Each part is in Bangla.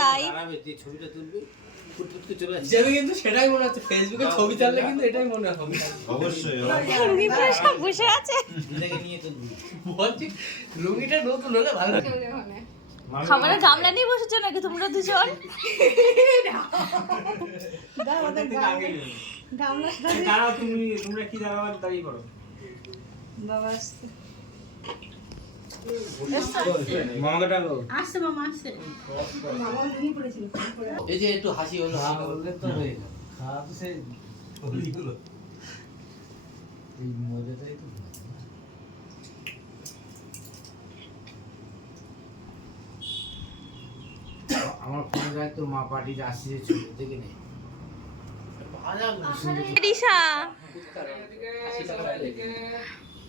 তাই ছবিটা তুলবি কিন্তু সেটাই মনে হচ্ছে ফেসবুকে ছবি চাললে কিন্তু এটাই মনে হবে অবশ্যই সব বসে আছে নিয়ে তুলবি বলছি রুগীটা নতুন হলে ভালো খাবারে গামলা নিয়ে বসেছো নাকি তোমরা দুজন দাঁড়াও তোমরা কি দাঁড়াবার দাঁড়িয়ে করো বাবা আসছে আসছে মামা আসছে এই যে একটু হাসি হলো হা বললে তো হয়ে গেল খাওয়া তো সেই হলিগুলো এই মজাটাই তো আমার ফোনে যায় তোর মা পার্টিতে আসছে ছবি দেখে নে রিশা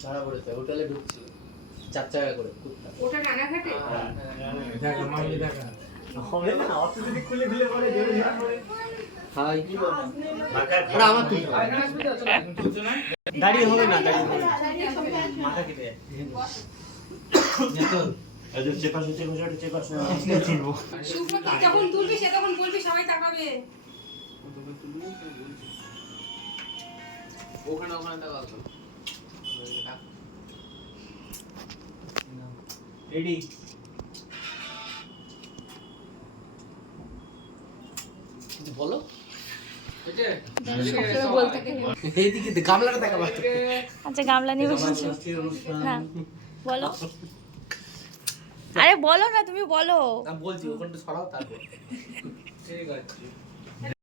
দাঁড়া পড়েছে হোটেলে ঢুকছিল 4 টাকা করে ওটা রানাঘাটে দেখা মামলি দেখা হবে না অত যদি খুলে খুলে পড়ে জোরে না পড়ে হাই কি বল আরে আমার তুই দাঁড়িয়ে হবে না দাঁড়িয়ে হবে মাথা কেটে আচ্ছা চেপাশো চিনবো শুভ্র তুই যখন তুলবি সে তখন বলবি সবাই তাকাবে ওখানে দেখা রেডি বলো এইদিকে গামলাটা দেখা আচ্ছা গামলা নিয়ে বসেছো হ্যাঁ বলো আরে বলো না তুমি বলো আমি বলছি ওখানটা ছড়াও তারপর ঠিক আছে